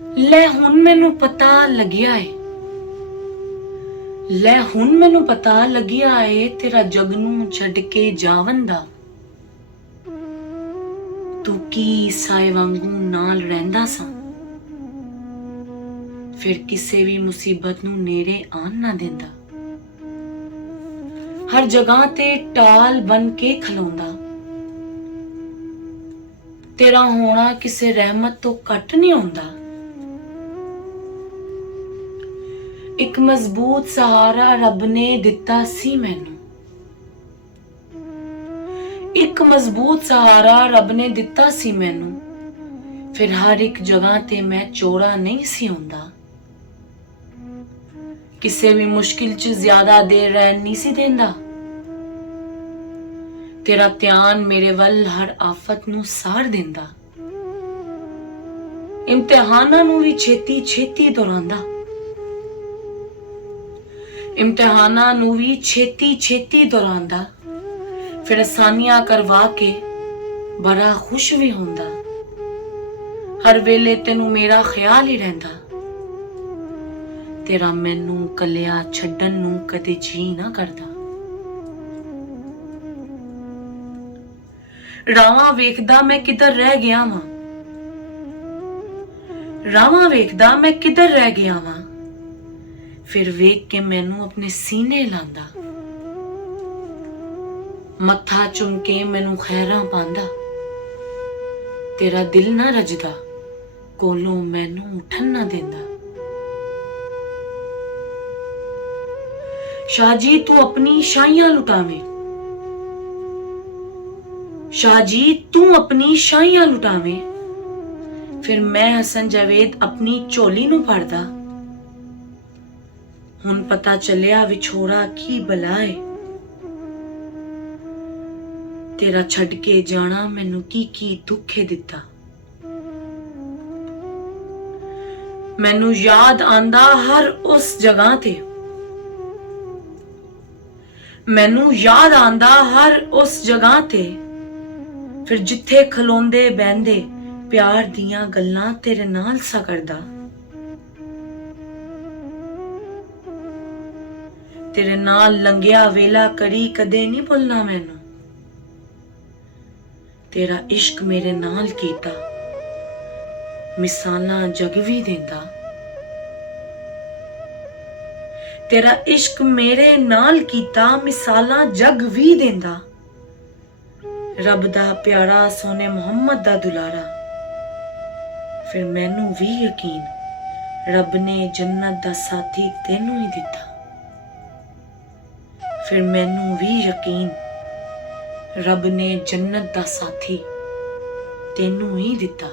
ਲੈ ਹੁਣ ਮੈਨੂੰ ਪਤਾ ਲੱਗਿਆ ਏ, ਲੈ ਹੁਣ ਮੈਨੂੰ ਪਤਾ ਲੱਗਿਆ ਏ ਤੇਰਾ ਜਗ ਨੂੰ ਛੱਡ ਕੇ ਜਾਵਨ ਦਾ। ਤੂੰ ਕੀ ਸਾਏ ਵਾਂਗੂ ਨਾਲ ਰਹਿੰਦਾ ਸਾਂ, ਫਿਰ ਕਿਸੇ ਵੀ ਮੁਸੀਬਤ ਨੂੰ ਨੇੜੇ ਆਣ ਨਾ ਦਿੰਦਾ। ਹਰ ਜਗ੍ਹਾ ਤੇ ਟਾਲ ਬਨ ਕੇ ਖਲੋਂਦਾ। ਤੇਰਾ ਹੋਣਾ ਕਿਸੇ ਰਹਿਮਤ ਤੋਂ ਘੱਟ ਨਹੀਂ ਹੁੰਦਾ। ਇੱਕ ਮਜ਼ਬੂਤ ਸਹਾਰਾ ਰੱਬ ਨੇ ਦਿੱਤਾ ਸੀ ਮੈਨੂੰ, ਇੱਕ ਮਜ਼ਬੂਤ ਸਹਾਰਾ ਰੱਬ ਨੇ ਦਿੱਤਾ ਸੀ ਮੈਨੂੰ। ਫਿਰ ਹਰ ਇੱਕ ਜਗ੍ਹਾ ਤੇ ਮੈਂ ਚੋੜਾ ਨਹੀਂ ਸੀ ਹੁੰਦਾ। ਕਿਸੇ ਵੀ ਮੁਸ਼ਕਿਲ 'ਚ ਜ਼ਿਆਦਾ ਦੇਰ ਰਹਿਣ ਨਹੀਂ ਸੀ ਦਿੰਦਾ। ਤੇਰਾ ਧਿਆਨ ਮੇਰੇ ਵੱਲ ਹਰ ਆਫਤ ਨੂੰ ਸਾੜ ਦਿੰਦਾ। ਇਮਤਿਹਾਨਾਂ ਨੂੰ ਵੀ ਛੇਤੀ ਛੇਤੀ ਦੁਹਰਾਉਂਦਾ। ਇਮਤਿਹਾਨਾਂ ਨੂੰ ਵੀ ਛੇਤੀ ਛੇਤੀ ਦੁਹਰਾਉਂਦਾ। ਫਿਰ ਆਸਾਨੀਆਂ ਕਰਵਾ ਕੇ ਬੜਾ ਖੁਸ਼ ਵੀ ਹੁੰਦਾ। ਹਰ ਵੇਲੇ ਤੈਨੂੰ ਮੇਰਾ ਖਿਆਲ ਹੀ ਰਹਿੰਦਾ। ਤੇਰਾ ਮੈਨੂੰ ਕੱਲਿਆ ਛੱਡਣ ਨੂੰ ਕਦੇ ਜੀ ਨਾ ਕਰਦਾ। ਰਾਵਾਂ ਵੇਖਦਾ ਮੈਂ ਕਿੱਧਰ ਰਹਿ ਗਿਆ ਵਾਂ, ਰਾਵਾਂ ਵੇਖਦਾ ਮੈਂ ਕਿੱਧਰ ਰਹਿ ਗਿਆ ਵਾਂ। ਫਿਰ ਵੇਖ ਕੇ ਮੈਨੂੰ ਆਪਣੇ ਸੀਨੇ ਲਾਂਦਾ। ਮੱਥਾ ਚੁੰਮ ਕੇ ਮੈਨੂੰ ਖੈਰਾਂ ਪਾਂਦਾ। ਤੇਰਾ ਦਿਲ ਨਾ ਰਜਦਾ, ਕੋਲੋਂ ਮੈਨੂੰ ਉੱਠਣ ਨਾ ਦਿੰਦਾ। शाह जी तू अपनी शाहियां लुटावे, शाह जी तू अपनी शाहियां लुटावे। फिर मैं हसन जावेद अपनी झोली नू भरदा। हुण पता चलिया विछोड़ा की बलाए, तेरा छड़ के जाना मैनू की दुखे दिता। मैनू याद आंदा हर उस जगह ते, मैनू याद आंदा हर उस जगह ते। फिर जिथे खलोंदे बहंदे प्यार दियां गल्लां तेरे नाल सा करदा। तेरे नाल लंघिया वेला कड़ी कदे नहीं भुलना मैनू। तेरा इश्क मेरे नाल कीता मिसालां जग भी देंदा। तेरा इश्क मेरे नाल कीता मिसालां जग भी देंदा। रब दा प्यारा सोने मुहम्मद दा दुलारा। फिर मैनू भी यकीन रब ने जन्नत दा साथी तेनू ही दिता। फिर मैनू भी यकीन रब ने जन्नत दा साथी तेनू ही दिता।